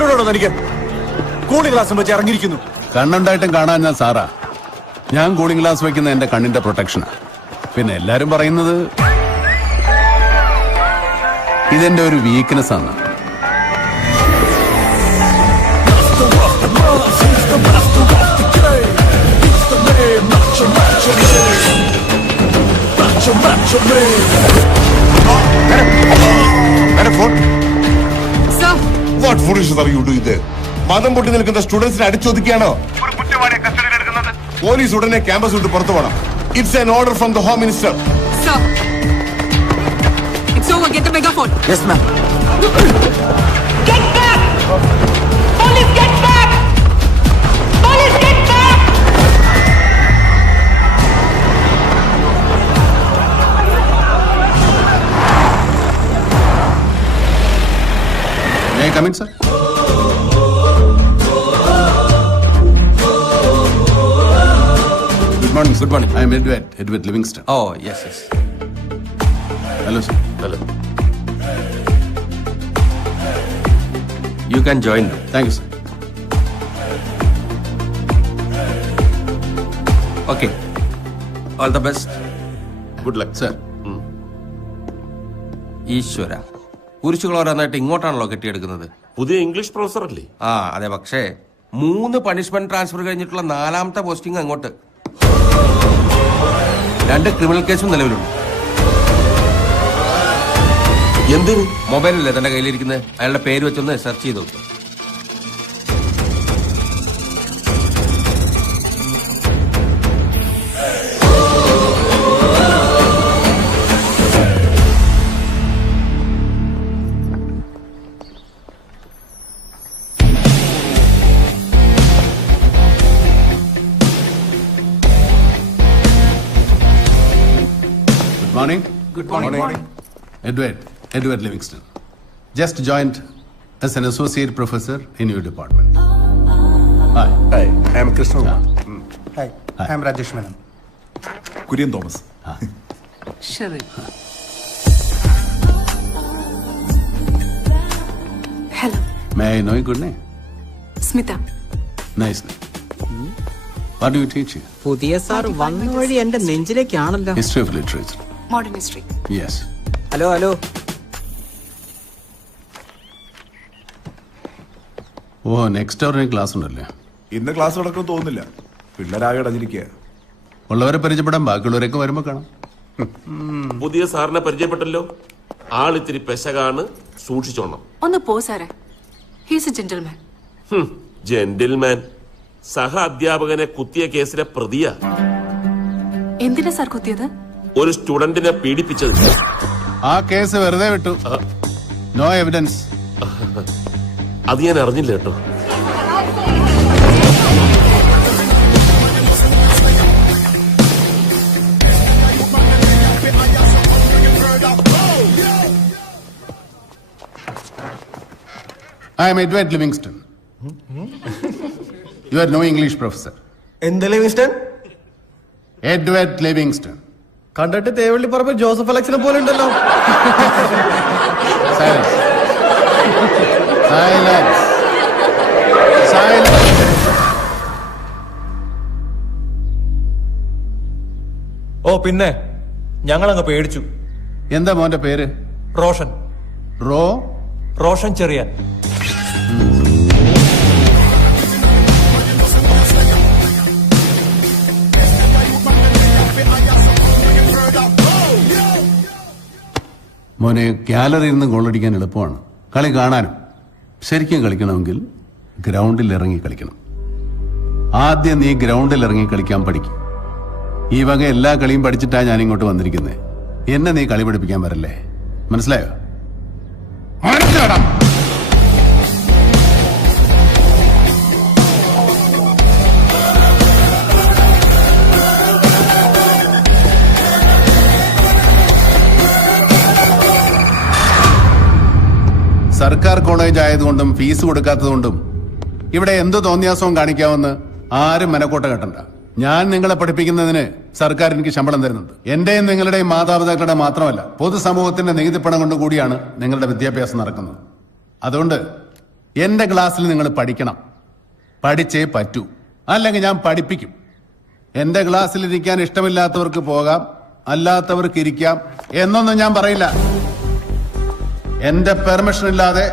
കണ്ടുകൊണ്ടോ എനിക്ക്? കൂളിംഗ് ഗ്ലാസും വെച്ച് ഇറങ്ങിയിരിക്കുന്നു. കണ്ണുണ്ടായിട്ടും കാണാൻ ഞാൻ സാറാ. ഞാൻ കൂളിംഗ് ഗ്ലാസ് വെക്കുന്ന എന്റെ കണ്ണിന്റെ പ്രൊട്ടക്ഷനാ. പിന്നെ എല്ലാരും പറയുന്നത് ഇതെന്റെ ഒരു വീക്ക്നെസ് ആണ്. മതം പൊട്ടി നിൽക്കുന്ന സ്റ്റുഡൻസിനെ അടിച്ചൊതുക്കിയാണോ പോലീസ് ഉടനെ ക്യാമ്പസ് വിട്ട് പുറത്തു പോകണം. It's an order from the home minister. It's over. Get the megaphone. Yes, ma'am. Get back! Police, get back! Police, get back! May I come in, sir? Good morning, sir. Good morning. I am Edward Livingston. Oh, yes. Hello, sir. Hello. You can join them. Thank you, sir. Okay. All the best. Good luck, sir. ഈശ്വര, കുരിശുകൾ ഓരോന്നായിട്ട് ഇങ്ങോട്ടാണല്ലോ കെട്ടിയെടുക്കുന്നത്. പുതിയ English professor അല്ലേ? അതെ. പക്ഷേ 3 punishment transfer കഴിഞ്ഞിട്ടുള്ള 4ാമത്തെ posting അങ്ങോട്ട്. 2 criminal കേസും നിലവിലുണ്ട്. എന്തിന്? മൊബൈലല്ലേ തന്റെ കയ്യിലിരിക്കുന്നത്? അയാളുടെ പേര് വെച്ചൊന്ന് സെർച്ച് ചെയ്ത് നോക്കും. Good morning. Edward Livingston. Just joined as an associate professor in your department. Hi. Hi, I am Krishna. Hi, I am Rajesh Menon. Kurian Thomas. Sharif. Hello. May I know your good name? Smita. Nice name. What do you teach here? പുതിയ sir വന്ന വഴി എന്റെ നെഞ്ചിലേക്കാണല്ലോ. History of literature. Modern history. Yes. Hello. ഓ, next അവറിന് class ഉണ്ടല്ലേ? ഇന്ന് class നടക്കും തോന്നുന്നില്ല. പിള്ളേരാകെ അടഞ്ഞിരിക്കുക. ഉള്ളവരെ പരിചയപ്പെടാൻ ബാക്കിയുള്ളവരൊക്കെ വരുമ്പോ കാണാം. പുതിയ സാറിനെ പരിചയപ്പെട്ടല്ലോ. ആളിത്തിരി പെശകാണ്, സൂക്ഷിച്ചോണം. ഒന്ന് പോ സാറേ. He's a gentleman. ജെന്റിൽമാൻ. സഹ അധ്യാപകനെ കുത്തിയ കേസിലെ പ്രതിയാ. എന്തിനാ സാർ കുത്തിയത്? ഒരു സ്റ്റുഡന്റിനെ പീഡിപ്പിച്ചത്. ആ കേസ് വെറുതെ വിട്ടു. No evidence. അത് ഞാൻ അറിഞ്ഞില്ല കേട്ടോ. I am Edward Livingston. You are no English professor. എന്ത് ലിവിങ്സ്റ്റൺ? Edward Livingston. കണ്ടിട്ട് തേവള്ളി പറമ്പ് ജോസഫ് അലക്സിനെ പോലെ ഉണ്ടല്ലോ. Silence. Silence. Silence. ഓ പിന്നെ ഞങ്ങളങ്ങ് പേടിച്ചു. എന്താ മോന്റെ പേര്? റോഷൻ. റോഷൻ ചെറിയാൻ. മോനെ, ഗാലറിയിൽ നിന്ന് ഗോളടിക്കാൻ എളുപ്പമാണ്, കളി കാണാനും. ശരിക്കും കളിക്കണമെങ്കിൽ ഗ്രൗണ്ടിൽ ഇറങ്ങി കളിക്കണം. ആദ്യം നീ ഗ്രൗണ്ടിൽ ഇറങ്ങി കളിക്കാൻ പഠിക്കും. ഈ വക എല്ലാ കളിയും പഠിച്ചിട്ടാ ഞാൻ ഇങ്ങോട്ട് വന്നിരിക്കുന്നത്. എന്നെ നീ കളി പഠിപ്പിക്കാൻ വരല്ലേ, മനസ്സിലായോ? സർക്കാർ കോളേജ് ആയതുകൊണ്ടും ഫീസ് കൊടുക്കാത്തതുകൊണ്ടും ഇവിടെ എന്ത് തോന്നിയാസവും കാണിക്കാമെന്ന് ആരും മനക്കോട്ട കെട്ടണ്ട. ഞാൻ നിങ്ങളെ പഠിപ്പിക്കുന്നതിന് സർക്കാർ എനിക്ക് ശമ്പളം തരുന്നുണ്ട്. എന്റെയും നിങ്ങളുടെയും മാതാപിതാക്കളുടെ മാത്രമല്ല, പൊതുസമൂഹത്തിന്റെ നികുതിപ്പണം കൊണ്ട് കൂടിയാണ് നിങ്ങളുടെ വിദ്യാഭ്യാസം നടക്കുന്നത്. അതുകൊണ്ട് എന്റെ ക്ലാസ്സിൽ നിങ്ങൾ പഠിക്കണം, പഠിച്ചേ പറ്റൂ, അല്ലെങ്കിൽ ഞാൻ പഠിപ്പിക്കും. എന്റെ ക്ലാസ്സിൽ ഇരിക്കാൻ ഇഷ്ടമില്ലാത്തവർക്ക് പോകാം, അല്ലാത്തവർക്ക് ഇരിക്കാം എന്നൊന്നും ഞാൻ പറയില്ല. എന്റെ പെർമിഷൻ ഇല്ലാതെ